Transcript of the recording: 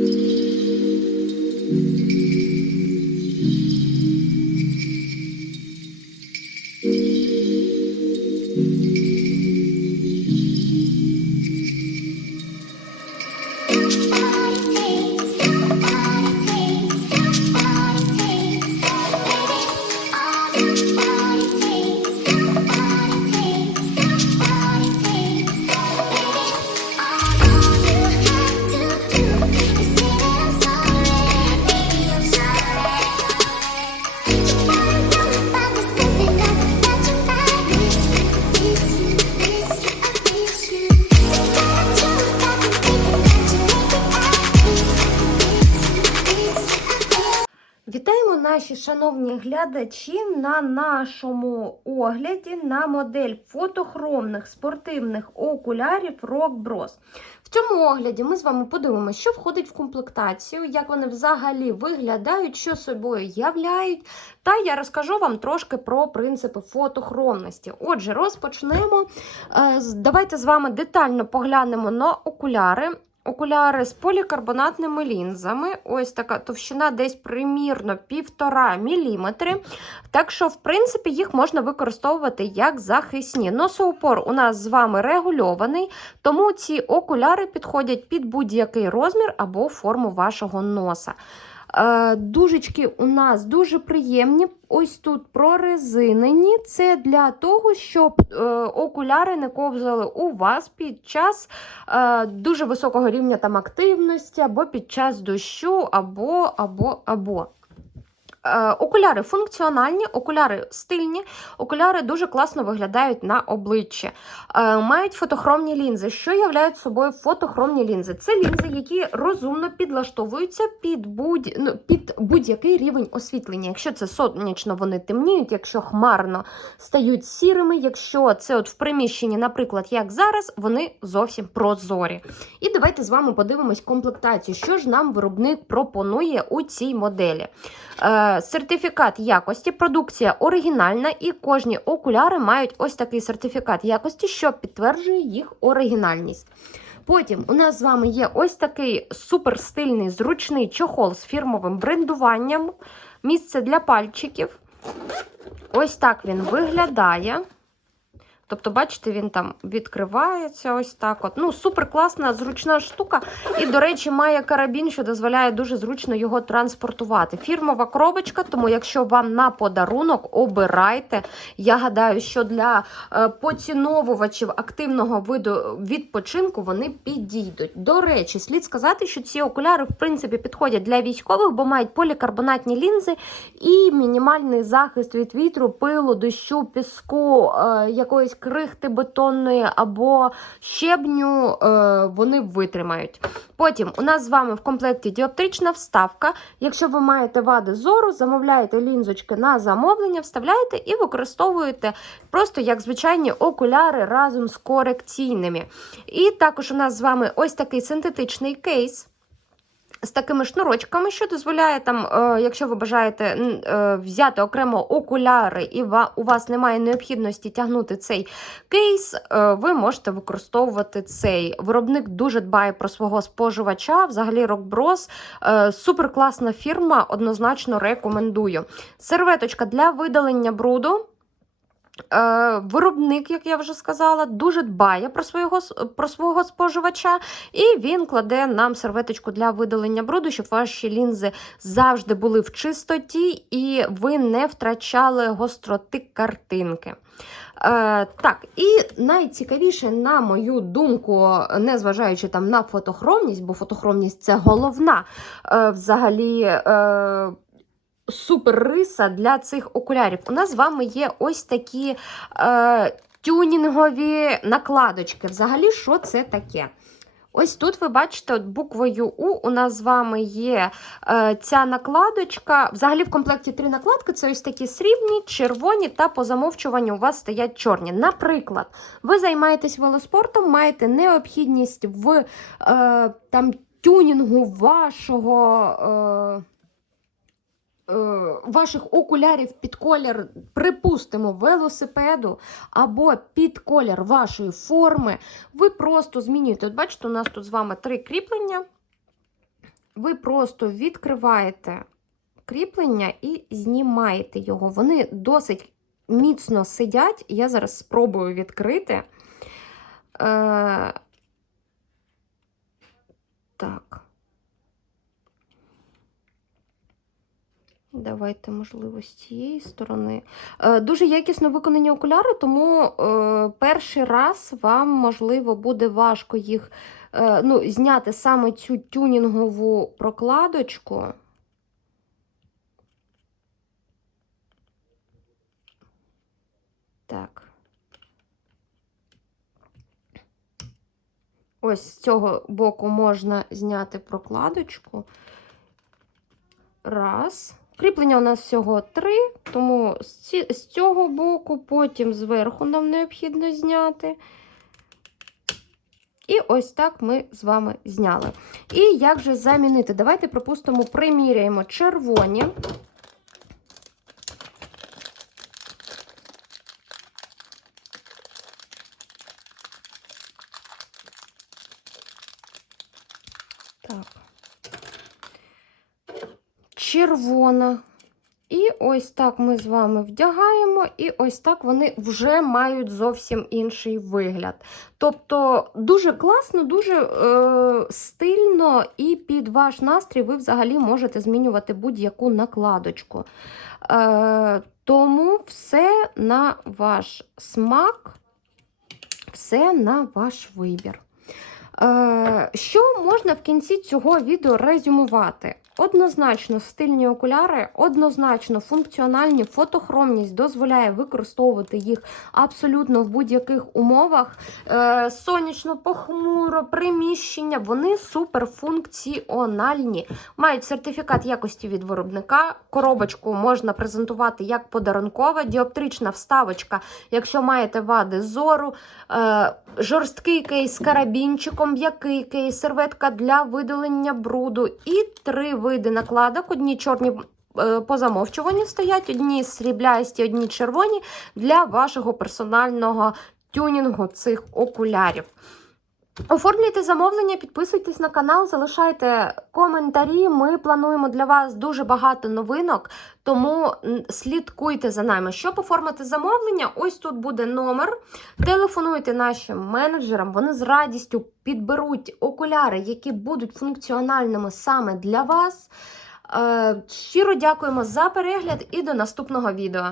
thank mm-hmm. you наші шановні глядачі на нашому огляді на модель фотохромних спортивних окулярів Rock. В цьому огляді ми з вами подивимося, що входить в комплектацію, як вони взагалі виглядають, що собою являють. Та я розкажу вам трошки про принципи фотохромності. Отже, розпочнемо. Е, Давайте з вами детально поглянемо на окуляри. Окуляри з полікарбонатними лінзами. Ось така товщина десь примірно 1,5 мм. Так що, в принципі, їх можна використовувати як захисні. Носоупор у нас з вами регульований, тому ці окуляри підходять під будь-який розмір або форму вашого носа. Е, Дужечки у нас дуже приємні. Ось тут прорезинені. Це для того, щоб е, окуляри не ковзали у вас під час е, дуже високого рівня там активності, або під час дощу, або, або, або. Е, Окуляри функціональні, окуляри стильні, окуляри дуже класно виглядають на обличчі. Е, Мають фотохромні лінзи. Що являють собою фотохромні лінзи? Це лінзи, які розумно підлаштовуються під будь, ну, під будь-який рівень освітлення. Якщо це сонячно, вони темніють, якщо хмарно стають сірими, якщо це от в приміщенні, наприклад, як зараз, вони зовсім прозорі. І давайте з вами подивимось комплектацію, що ж нам виробник пропонує у цій моделі. Е, Сертифікат якості, продукція оригінальна, і кожні окуляри мають ось такий сертифікат якості, що підтверджує їх оригінальність. Потім у нас з вами є ось такий суперстильний зручний чохол з фірмовим брендуванням, місце для пальчиків. Ось так він виглядає. Тобто, бачите, він там відкривається ось так. от. Ну, супер класна, зручна штука. І, до речі, має карабін, що дозволяє дуже зручно його транспортувати. Фірмова коробочка, тому якщо вам на подарунок, обирайте. Я гадаю, що для е, поціновувачів активного виду відпочинку вони підійдуть. До речі, слід сказати, що ці окуляри, в принципі, підходять для військових, бо мають полікарбонатні лінзи і мінімальний захист від вітру, пилу, дощу, піску, е, якоїсь крихти бетонної або щебню е, вони витримають. Потім у нас з вами в комплекті діоптрична вставка. Якщо ви маєте вади зору, замовляєте лінзочки на замовлення, вставляєте і використовуєте просто як звичайні окуляри разом з корекційними. І також у нас з вами ось такий синтетичний кейс. З такими шнурочками, що дозволяє там, е, якщо ви бажаєте е, взяти окремо окуляри, і у вас немає необхідності тягнути цей кейс, е, ви можете використовувати цей. Виробник дуже дбає про свого споживача. Взагалі, Rockbros супер класна фірма, однозначно рекомендую. Серветочка для видалення бруду. Е, Виробник, як я вже сказала, дуже дбає про свого, про свого споживача, і він кладе нам серветочку для видалення бруду, щоб ваші лінзи завжди були в чистоті і ви не втрачали гостроти картинки. Е, так, і найцікавіше, на мою думку, незважаючи там на фотохромність, бо фотохромність це головна е, взагалі. Е, суперриса для цих окулярів. У нас з вами є ось такі е, тюнінгові накладочки. Взагалі, що це таке? Ось тут ви бачите, от буквою У у нас з вами є е, ця накладочка. Взагалі в комплекті три накладки: це ось такі срібні, червоні та по замовчуванню у вас стоять чорні. Наприклад, ви займаєтесь велоспортом, маєте необхідність в е, там, тюнінгу вашого. Е, ваших окулярів під колір, припустимо, велосипеду або під колір вашої форми, ви просто змінюєте. От бачите, у нас тут з вами три кріплення. ви просто відкриваєте кріплення і знімаєте його. Вони досить міцно сидять. Я зараз спробую відкрити. Е, так. Давайте, можливо, з цієї сторони. Е, дуже якісно виконані окуляри, тому е, перший раз вам, можливо, буде важко їх е, ну, зняти саме цю тюнінгову прокладочку. Так. Ось з цього боку можна зняти прокладочку. Раз. Кріплення у нас всього три, тому з, цього боку, потім зверху нам необхідно зняти. І ось так ми з вами зняли. І як же замінити? Давайте, припустимо, приміряємо червоні. Так. Червона. І ось так ми з вами вдягаємо, і ось так вони вже мають зовсім інший вигляд. Тобто дуже класно, дуже е, стильно, і під ваш настрій ви взагалі можете змінювати будь-яку накладочку. Е, тому все на ваш смак, все на ваш вибір. Е, Що можна в кінці цього відео резюмувати? Однозначно, стильні окуляри, однозначно функціональні, фотохромність дозволяє використовувати їх абсолютно в будь-яких умовах. Е, сонячно, похмуро, приміщення, вони суперфункціональні. Мають сертифікат якості від виробника. Коробочку можна презентувати як подарункова, діоптрична вставочка, якщо маєте вади зору, е, жорсткий кейс з карабінчиком, м'який кейс, серветка для видалення бруду і три види накладок. Одні чорні е, по замовчуванню стоять, одні сріблясті, одні червоні для вашого персонального тюнінгу цих окулярів. Оформлюйте замовлення, підписуйтесь на канал, залишайте коментарі. Ми плануємо для вас дуже багато новинок, тому слідкуйте за нами. Щоб оформити замовлення, ось тут буде номер. Телефонуйте нашим менеджерам, вони з радістю підберуть окуляри, які будуть функціональними саме для вас. Е, Щиро дякуємо за перегляд і до наступного відео.